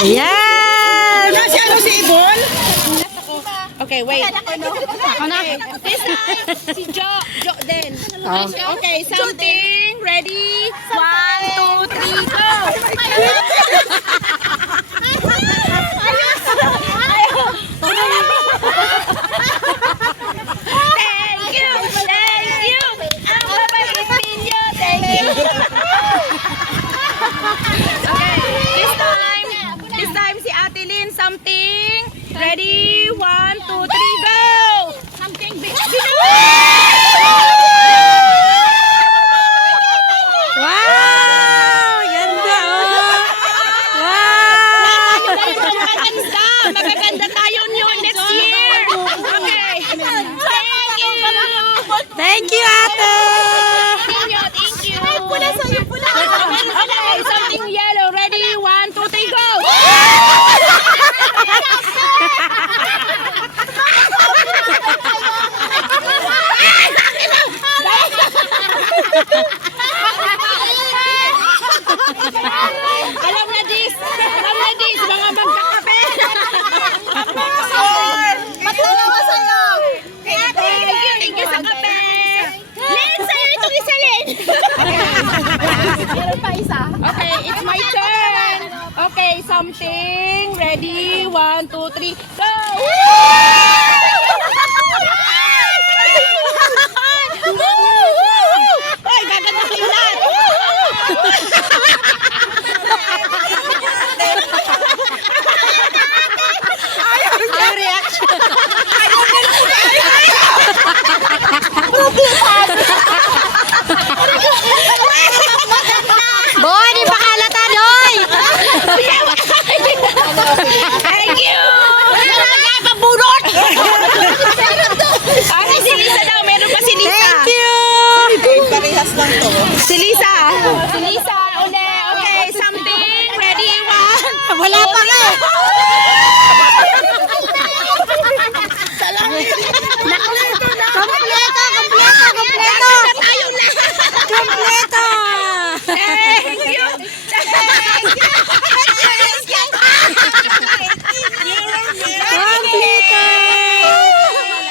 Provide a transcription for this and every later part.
Yan! Si ano si Ibon? Okay, wait. Ako na. This time, si Jo din. Oh. Okay, something. Ready? 1, 2, 3, go! Thank you! Thank you! Ang babait ninyo! Thank you! Okay, this time si Ate Lynn, something. Ready? 1, 2, 3, go! Something big. Wow! Ganda oh! Wow! Magaganda! Magaganda tayo next year! Okay! Thank you! Thank you, ate! Thank you! Pula sa'yo, pula! Okay, something yellow. Ready? 1, 2, 3, go! Alam na this, mga magkakape. Matalawa sa'yo. Thank you sa kape. Len, sa'yo itong isa, Len. Meron pa isa. Okay, it's my turn. Okay, something. Ready? 1, 2, 3, go! Ay, gaganda kayo lahat. Ang reaction! Boy, di pa kalata, Doy! Thank you! Pabunot! Okay, si Lisa daw. Meron pa si Lisa. Thank you! Parehas lang to. Si Lisa. Si Lisa. Uli. Okay, something. Ready? 1. Wala pa nga! Kompleto! Kompleto! Tayo na. Kompleto! Thank you. Kompleto!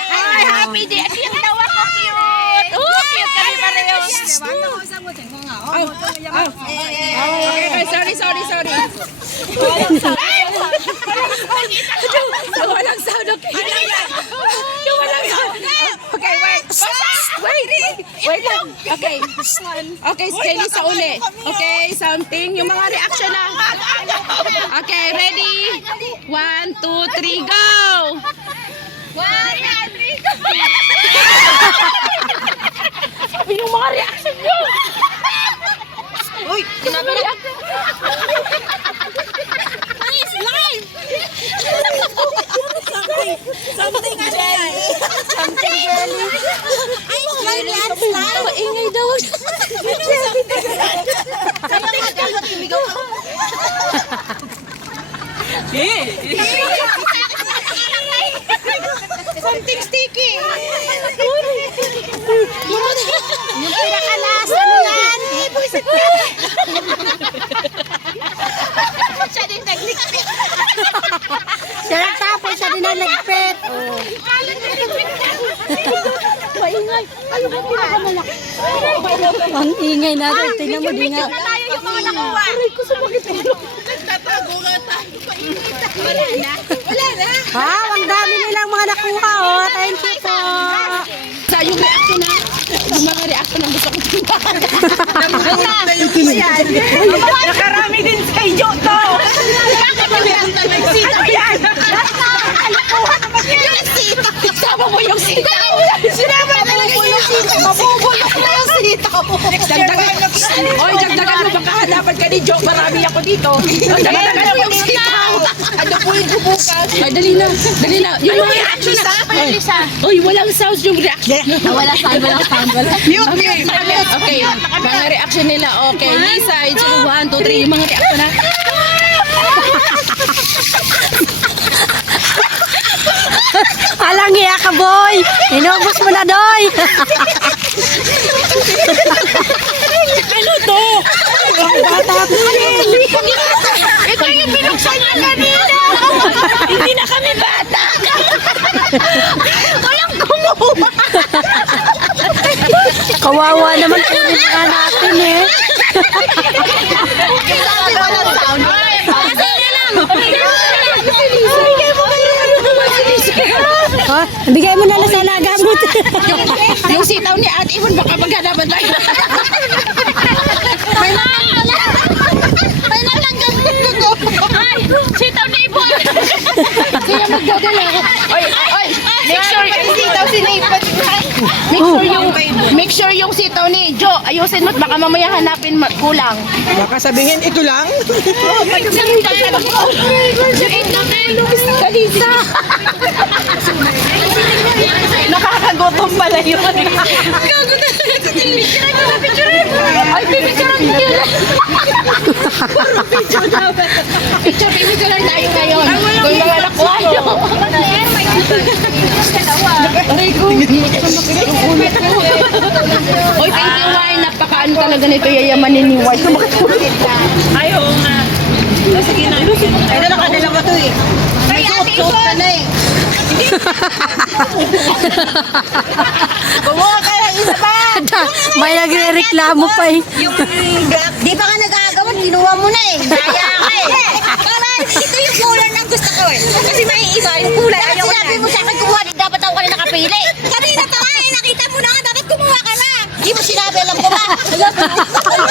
Ay, happy day. Cute daw ako. Cute. Oh, cute kami pareho. Okay, sorry. Walang sound, okay? Yung walang sound. Okay, wait lang. Okay. Okay, kay Lisa uli. Okay, something. Yung mga reaction na. Okay, ready? 1, 2, 3, go! 1, 2, 3, go! Sabi yung mga reaction nyo! Uy, sinabi reaction. Nice, live! Something jelly. Something jelly. Ay, landslide. Ingay daw. Something jelly. Tumigaw ka. Something sticky. Yung pinakalas, ano yan? Siya din naglikpit. Siya nagtapos, siya din ang nagpet. Maingay. Ano ba pinakamalaki? Ang ingay natin, tingnan mo din nga. Tayo yung mga nakuha. Aray ko, sumakit ulo. Nagtatago nga tayo. Wala na. Wow, ang dami nilang mga nakuha, oh. Thank you po. Sa yung reaction na. Yung mga reaction ang gusto ko tingnan. Nakarami din sa iyo to. Bakit ano yan? Yung sitaw. Sama mo yung sitaw. Sinama mo yung sitaw. Mabubulok na yung sitaw. Dagdagan mo. Baka hanapan ka ni Joe. Marami ako dito. Dagdagan mo yung sitaw. Ano po yung bubukas? Ay, dali na. Yung mga reaction na. Uy, walang sounds yung reaction. Wala sound. Mute. Okay, mga reaction nila. Okay, Lisa, it's 1, 2, 3. Yung mga reaction na. Alang iya ka, boy. Inubos mo na, Doy. Ano to? Ang bata ko. Ito yung binuksan niya na. Walang kumuha. Kawawa naman kunin nga natin eh. Sabi walang sound. Kasi na lang. Ha? Bigay mo na lang sa nagamit. Yung sitaw ni Ate Ibon, baka maghanapan tayo. May nalanggam ko. Ay, sitaw ni Ibon. Kaya magdadala ako. Oy, make sure yung sitaw si Nathan. Make sure yung sitaw ni Jo, ayusin mo, baka mamaya hanapin kulang. Baka sabihin, ito lang. Kalisa. Nakakagutom pala yun. Ay, pipicturean ko yun. Picture tayo ngayon. Kung mga nakuha nyo. Oy, thank you, Wai. Napakaano talaga nito yayamanin ni Wai. Ay, oo nga. Sige na. Ito nakadala mo to eh. Ay, Ate Ibon. Kumuha ka ng isa pa. May nagre-reklamo pa eh. Yung di pa ka nag-aagawan, kinuha mo na eh. Daya ka eh. Para ito yung kulay ng gusto ko eh. Kasi may iba yung kulay. Ayaw sinabi mo sa akin kumuha, di dapat ako ka na nakapili. Kanina pa nga eh, nakita mo na nga, dapat kumuha ka na. Di mo sinabi, alam ko ba? Sabi ko.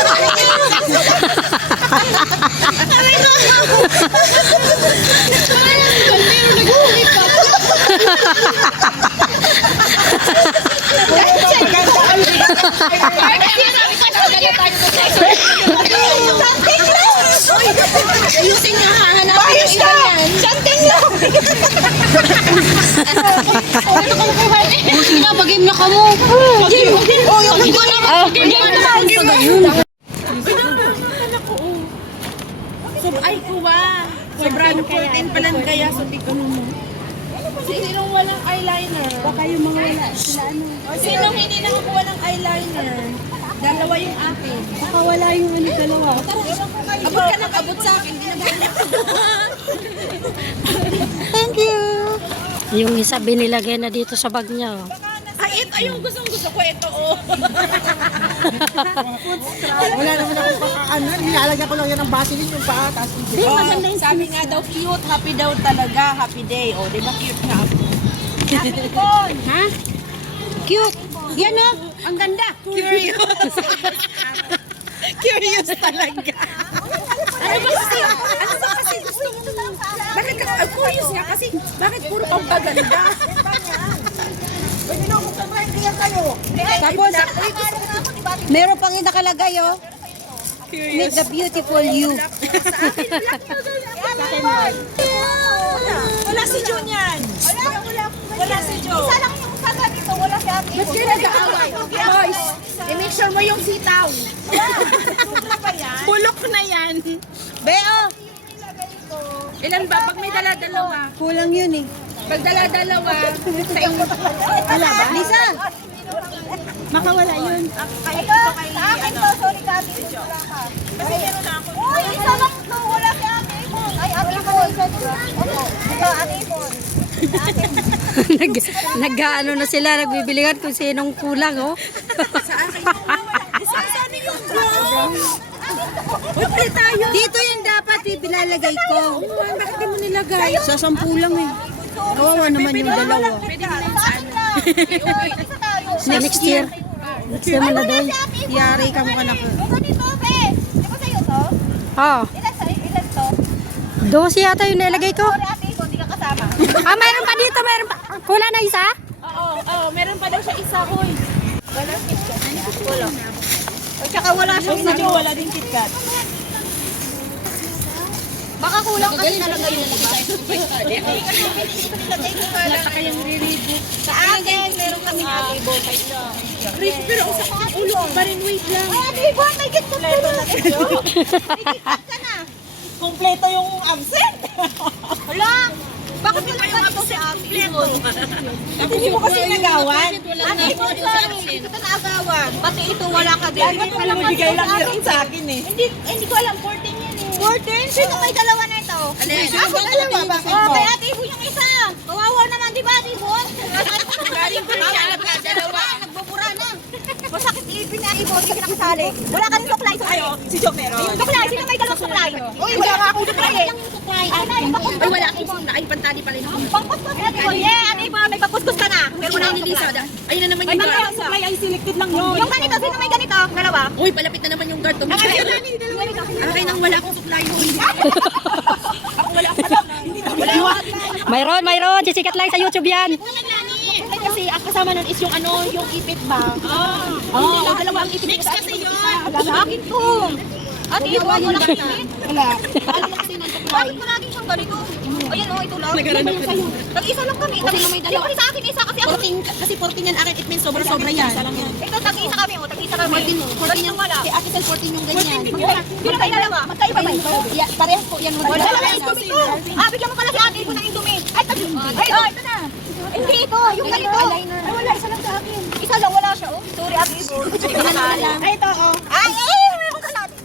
Ayusin nga, hahanapin yung iba yan. Something lang. Buti na, mag-game na ka mo. Game. Oh, yung ito na. Ay, kuha. Sobrang 14 pa lang kaya sa tikon mo. Sinong walang eyeliner? Baka yung mga wala. Sila ano? Sinong hindi nakakuha ng eyeliner? Dalawa yung akin. Baka wala yung ano dalawa. Abot ka ng abot sa akin. Thank you. Yung isa binilagay na dito sa bag niya. Oh. Ay, ito yung gusto ko. Ito, oh. Wala naman akong kakaano. Nilalagyan ko lang yan ng basilin yung paa. Sabi nga daw, cute. Happy daw talaga. Happy day. Oh, di ba cute nga ako? Ha? Cute. Yan o. Ang ganda. Curious. Curious talaga. Ano ba kasi gusto mo? Bakit ka curious nga kasi bakit puro kang paganda? Tapos, meron pang nakalagay, oh. Meet the beautiful you. Wala si Jun yan. Wala si Jun. Isa lang yung saga dito, wala si Ate. Ba't kayo nag-aaway? Boys, i-make sure mo yung sitaw. Bulok na yan. Beo, Ilan ba? Pag may dala-dalawa. kulang yun eh. Pag dala-dalawa, sa iyo. Wala ba? Lisa, makawala yun. Sa akin to, sorry ka, Ate. Wala ka. Kasi meron na ako. Uy, isa lang to, wala si Ate Ipon. Ay, Ate Ipon. Opo, ito, Ate Ipon. Nag-ano na sila, nagbibiligan kung sinong kulang oh. Dito yung dapat ibilalagay ko. Bakit di mo nilagay? Sa 10 lang eh. Kawawa naman yung dalawa. Next year. Next year mo na doon. Yari ka mo ka na ko. Ganito, be. Di ba sa'yo to? Oh. Ilan to? 12 yata yung nilagay ko. Sorry, Ate Ipon, di ka kasama. Ah, mayroon pa dito, mayroon pa. Kulang na isa? Oo, meron pa daw siya isa, hoy. Tsaka wala siyang si Joe, wala din KitKat. Baka kulang kasi nalagay yung iba. Sa akin, meron kami Ate Ipon. Pero sa ulo ko pa rin, wait lang. Ay, Ate Ipon, may KitKat na si Joe. May KitKat ka na. Kompleto yung absent. Wala. Bakit mo nagkato si Ate Ipon? Hindi mo kasi nagawan. Ate Ipon, sorry. Hindi kita naagawan. Pati ito wala ka din. Lagi mo bigay lang yun sa akin eh. Hindi ko alam, 14 yan eh. 14? Sino may dalawa na ito? Ako dalawa, bakit Oh, mo? kaya Ate Ipon yung isa. Kawawa naman, di ba Ate Ipon? Galing pa rin dalawa. Nagbubura na. Masakit ipin na ibon kasi nakasali. Wala ka rin suklay sa ayo. Si Joke meron. Yung suklay, sino may dalawang suklay? Uy, wala nga akong suklay eh. Ay, Wala akong sumla. Ay, pantali pala yun. pangkuskus na ibon. Yeah, ano ibon, may pangkuskus ka na. Pero wala akong Lisa, suklay. ayun na naman Ay, yung mga guard. suklay ay selected lang yun. Yung ganito, sino may ganito? Dalawa. Uy, palapit na naman yung guard. Ang ganito. Akin nang wala akong supply. Mayroon. Sisikat lang sa YouTube yan. Ay, kasi ang kasama nun is yung ano, yung ipit ba? Oo, dalawa ang ipit. Mix kasi yun. Sa akin to. Ate, ibon, wala ka na. Wala. Ano kasi nang supply? Bakit palagi siyang ganito? Ayan oh, ito lang. Tag-isa lang kami. Kasi may dalawa. Siyempre sa akin isa kasi ako. 14, kasi 14 yan akin. It means sobra-sobra yan. Ito, tag-isa kami. Oh, tag-isa kami. 14 yung wala. Si Ate Sel 14 yung ganyan. Sino kayo dalawa? Magkaiba ba ito? Yeah, parehas po yan. Wala lang Indomie to. Ah, bigyan mo pala si ate ibon ng Indomie. Ay, ito na. Hindi ito, yung ganito. Ay, wala, isa lang sa akin. Isa lang, wala siya, oh. Sorry, ate ibon. Ay, ito, oh. Ay, meron ka natin.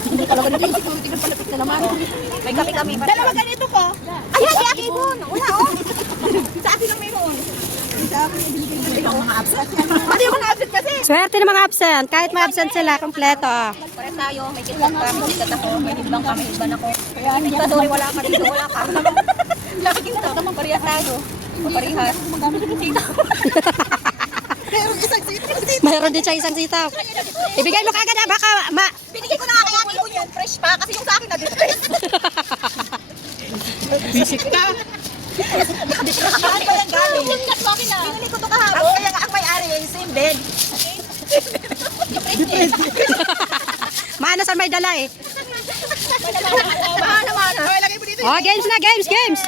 Hindi talaga nila yung security ng palapit na naman. May kami. Dalawa ganito ko. Ayan, si ate ibon. Wala, oh. Sa atin lang mayroon. Hindi ako ma-absent. Pati ako na-absent kasi. Swerte ng mga absent. Kahit ma-absent sila, kompleto. Pares tayo, may kitlog ka, may kitlog ako, may hibang ka, may hibang ako. Kaya hindi ka, sorry, wala ka dito, wala ka. Laki kitlog naman, parehas tayo. Parehas. Mayroon din siya isang sitaw. Ibigay mo kagad baka Binigay ko na nga kay ate ibon yung fresh pa, kasi yung sa akin na-distress. Visit ka. Saan ko yan galing? Binili ko to kahapon. Kaya nga ang may-ari, same bed. maano sa may dala eh. Mahal naman. Oh, games na, games.